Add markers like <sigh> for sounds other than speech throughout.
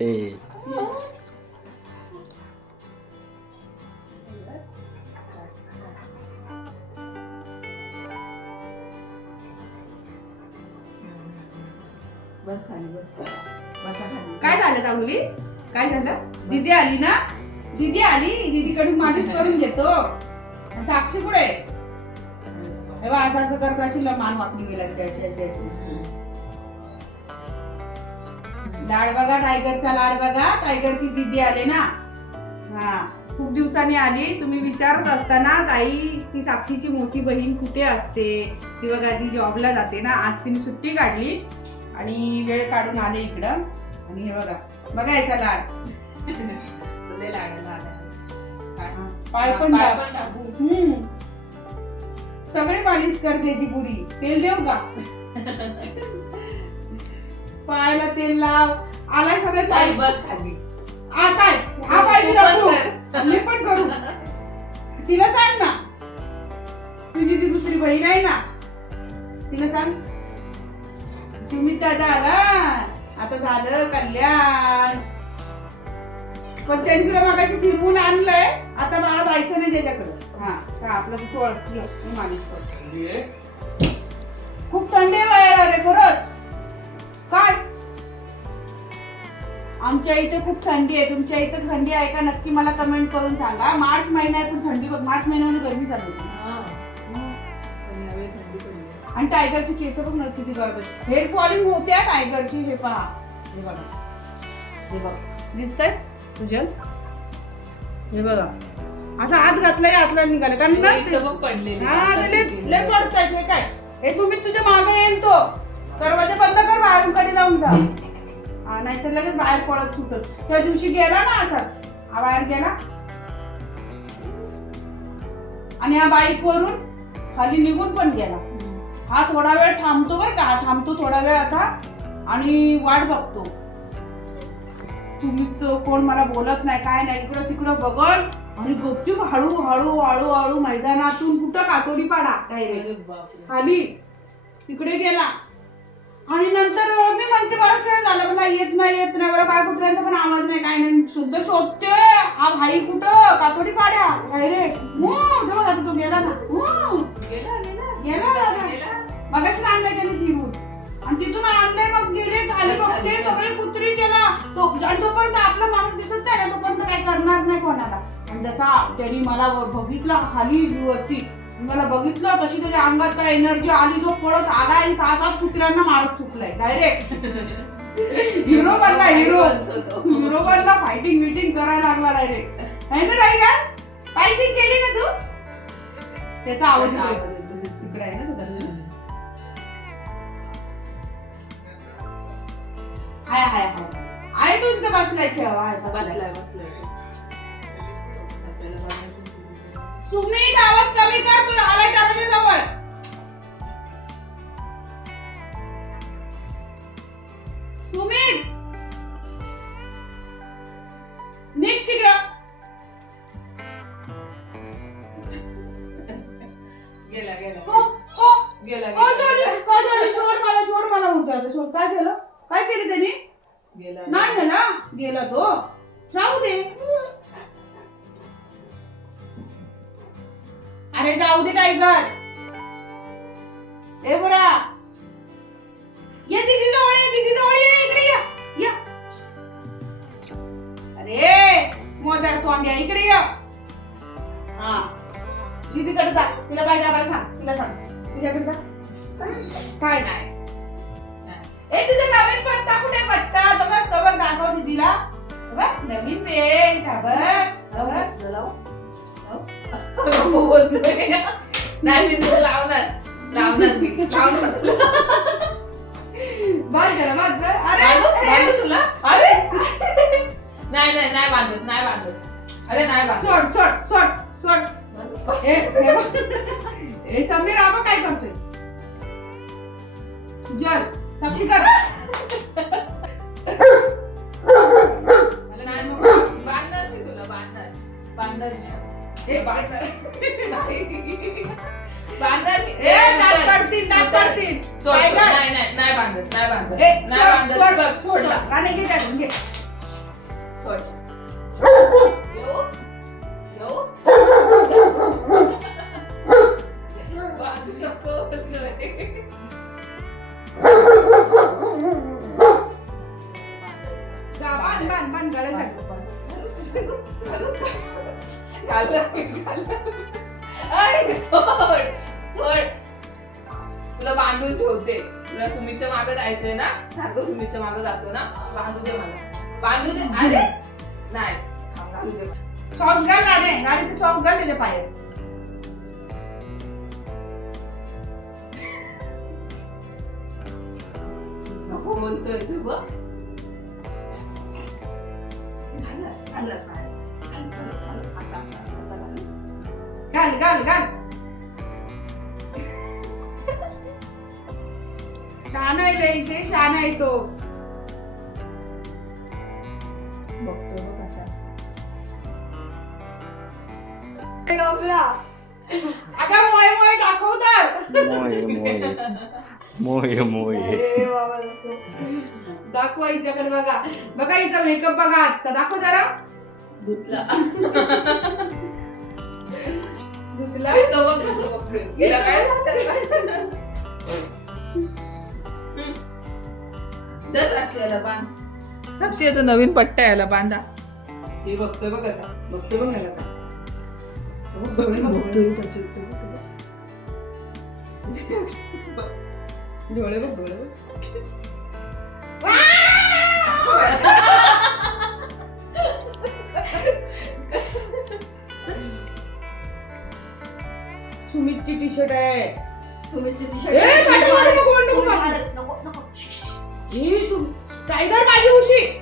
हे बस खाली बस. बसा खाली. काय झालं ताहुली काय झालं? दीदी आली ना? दीदी आली? दीदीकडून मालिश करून घेतो. साक्षी कुठे? हे बघ, असं असं करत मान वाकली गेला लाड बघा टायगरचा लाड बघा. टायगरची दीदी आले ना. हा खूप दिवसांनी आली. तुम्ही विचारत असताना ताई ती साक्षीची मोठी बहीण कुठे असते? ती बघा ती जॉबला जाते ना. आज तिने सुट्टी काढली आणि वेळ काढून आले इकडं. आणि हे बघा बघायचा लाड. <laughs> तुले. पाय पण. सगळे मालिश करते ती पुरी. तेल देऊ का? <laughs> पायाला तेल लाव. आलाय सगळे ताई बस खाली. आ काय? हा तू तिला पण करू. कर. मी पण करू. तिला सांग ना. तुझी ती दुसरी बहीण आहे ना. तिला सांग. सुमित दादा आला. आता झालं कल्याण. पण त्यांनी तुला मागाशी फिरवून आणलंय. आता मला जायचं नाही त्याच्याकडे. हा तर आपलं तू ओळखलं. मी करतो. खूप आमच्या इथे खूप थंडी आहे. तुमच्या इथे थंडी आहे का? नक्की मला कमेंट करून सांगा. मार्च महिना आहे पण थंडी बघ. मार्च महिन्यामध्ये गरमी चालू होती. हा. पडली. आणि टायगरची केस बघ ना किती गडबड. हेअर फॉलिंग होत्या टायगरची हे पहा. हे बघा. हे बघ. दिसतंय तुझ्या? हे बघा. असा हात घातलाय आतला निघाला कारण ना इथं ते- पण पडलेली. हा लय- हे काय? हे सुमित तुझ्या मागे येईल तो. दरवाजा बंद कर बाहेरून कधी जाऊन जा. नाहीतर लगेच बाहेर पळत सुटत. त्या दिवशी गेला ना असाच. हा बाहेर गेला. आणि हा बाईक वरून खाली निघून पण गेला. हा थोडा वेळ थांबतो बरं का. हा थांबतो थोडा वेळ असा आणि वाट बघतो. तुम्ही तो कोण मला बोलत नाही काय नाही इकडं तिकडं बघल आणि गपचूप हळू हळू हळू हळू मैदानातून कुठं काटोडी पाडा डायरेक्ट. खाली. तिकडे गेला. आणि नंतर मी म्हणते बराच मला येत नाही येत नाही. बरं काय कुत्र्यांचा पण आवाज नाही काय नाही. शुद्ध शोधते हा भाई कुठं? कातोडी पाड्या. डायरेक्ट तेव्हा आता तो गेला ना. हु. गेला गेला. गेला. गेला. मगाशी आणलंय त्याने फिरून. आणि तिथून आणलंय मग गेले खाली बस बघते खाली सगळे कुत्री गेला तो आणि तोपर्यंत आपला माणूस दिसत नाही ना तोपर्यंत काय करणार नाही कोणाला. आणि जसा त्यांनी मला वर- बघितला खाली वरती मला बघितलं तशी त्याच्या अंगात काय एनर्जी आली जो पळत आला आणि सहा सात कुत्र्यांना मारत चुकलाय. डायरेक्ट <laughs> हिरो बनला हिरो हिरो बनला फायटिंग विटिंग करायला लागला डायरेक्ट आहे ना टायगर फायटिंग केली ना तू? त्याचा आवाज. तिकडे आहे ना. हाय हाय हाय. आहे तू इथे बसलाय खेळ आहे बसलाय. बसलाय. सुमित आवाज कमी कर. तू आलाय त्याच्याजवळ गेला गेला. हो हो. गेला हो गेला काय झाली. सोड मला सोड मला म्हणतोय आता. सोड काय केलं? काय केलं त्यांनी? गेला नाही ना गेला तो. जाऊ दे. अरे जाऊ दे टायगर ए बरा. ये दीदी जवळ ये दीदी जवळ ये इकडे या. या. अरे मोजर तोंड्या इकडे या. हा. दीदीकडे जा. तिला काय दाबायला सांग. तिला सांग. तिच्याकडे जा. काय नाही. ए तुझा नवीन पत्ता कुठे पत्ता? बघ कवर दाखव दीदीला. बघ नवीन पेन. का बघ. <laughs> नाही मी तुला लावणार. लावणार मी. लावणार तुला. बाद करा बांधू? अरे बांधू? तुला? अरे. <laughs> नाही नाही नाही बांधत नाही बांधत. अरे नाही सोड सोड सोड सोड. हे बघ. ए समीर आबा काय करतोय. जल नक्षी कर. नाही हे बांधणार नाही. नाही नाही नाही बांधत नाही बांधत. ए, नाही बांधत. सोडला राणे घे घे. सोड. तुला बांधून ठेवते. तुला सुमितच्या मागे जायचंय ना? सारखं सुमितच्या मागे जातो ना? बांधू दे मला. बांधू दे. अरे नाही. सॉक्स घाल राणे राणे ते सॉक्स घाल त्याच्या पायात नको बोलतोय तू बघ. घाल. घाल. छान आहे लईशे छान आहे तो. बघतो बघ कसा अगं मोय मोय दाखव तर. मोये मोये मोये मोये दाखवा. हिच्याकडे बघा. बघा हिचा मेकअप बघा. आजचा दाखव जरा. धुतला. धुतला तो बघ कसं बघतोय. तिला काय. दर अक्षयाला बांध. अक्षयाचा नवीन पट्टा याला बांधा. हे बघतोय बघ कसा बघतोय बघ डोळे बघ डोळे बघ. शर्ट आहे. सुमितची टी ए, नको, नको. नको नको. टायगर माझी उशी.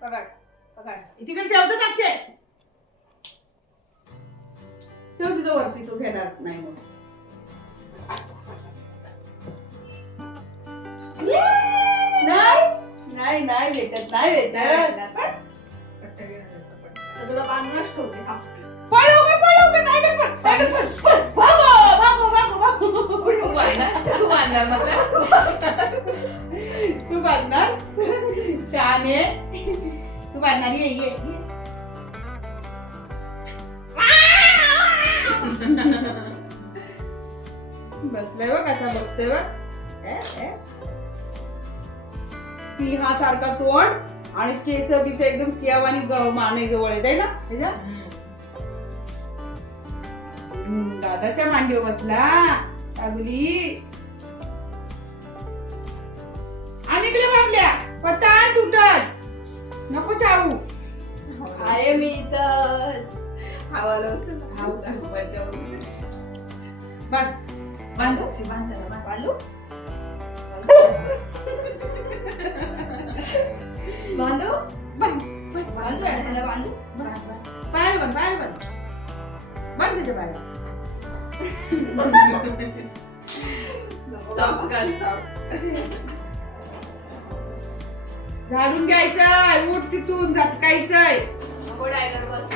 पकड पकड तिकडे ठेवतच अक्षय ठेव तिथं वरती तो घेणार नाही मग नाही नाही नाही भेटत नाही भेटत तुला बांधूनच ठेवते थांब. पळ लवकर, पळ लवकर, टायगर पळ, टायगर पळ, पळ. भागो, भागो, भागो, भागो. तू बांधणार तू बांधणार मग तू बांधणार छान आहे तू बघ कसा बघतोय बघ. ए, ए. सिंहासारखा तोंड आणि केस बिस एकदम सियावानी आणि माने जवळ येत आहे ना ह्याच्या? दादाच्या मांडीवर बसला. काबुली नको चावू आहे मी इथंच हवाला उचल हा, उचल. वरच्यावर. बघ बांध साक्षी, बांध त्याला, बांध. बांधू बांधू बांधू ह्याला बांधू बाहेर बन बाहेर बन बन तिथे बाहेर सॉक्स घाल सॉक्स झाडून घ्यायचंय उठ तिथून झटकायचंय. नको टायगर बस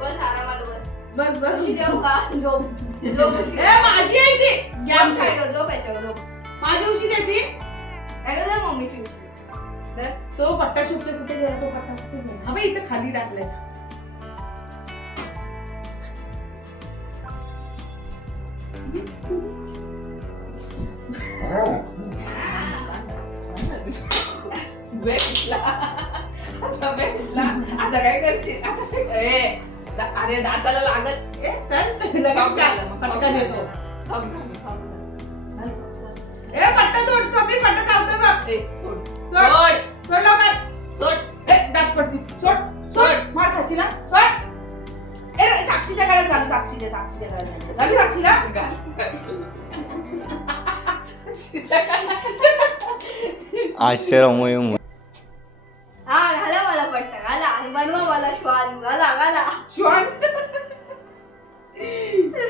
बस आरामाला बस. बस बस. देऊ का? झोप. झोप कशी ए माझी आहे ती. गॅम झोप याच्यावर झोप. माझी उशी देते टायगर मम्मीची उशी. धर. तो पट्टा शोधतोय कुठे गेला? तो पट्टा कुठे गेला हा बाई इथं खाली टाकलाय. भेटला आता भेटला आता काय करशील? आता काय अरे दाताला लागत ए, चल. लगेच घाल मग, पटकन येतो. घाल, घाल. घाल. ए पट्टा पट्टा चावतोय बघ. ए, सोड. सोड. सोड. सोड लवकर. सोड. ए दात पडती सोड. सोड. मार खाशी ना सोड. ए रे, साक्षीच्या गळ्यात घालू. साक्षीच्या साक्षीच्या गळ्यात घालू. घालू साक्षीला? आश्चर्य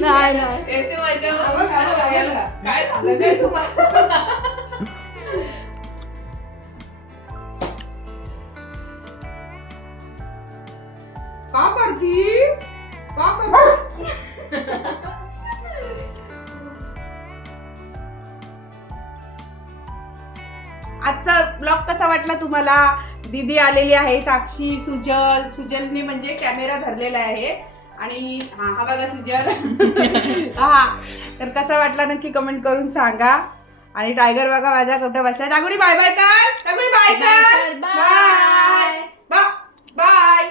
नाही नाही. याची मजा बघ, मला बघायला. काय झालं? काय तुम्हाला का करती? का करती? आजचा ब्लॉग कसा वाटला तुम्हाला? दीदी आलेली आहे साक्षी सुजल. सुजलनी म्हणजे कॅमेरा धरलेला आहे. आणि हा हा बघा सुजल. <laughs> हा तर कसा वाटला नक्की कमेंट करून सांगा. आणि टायगर बघा माझ्या कपड्या बसला टागुडी बाय बाय कर. टागुडी बाय कर. Bye bye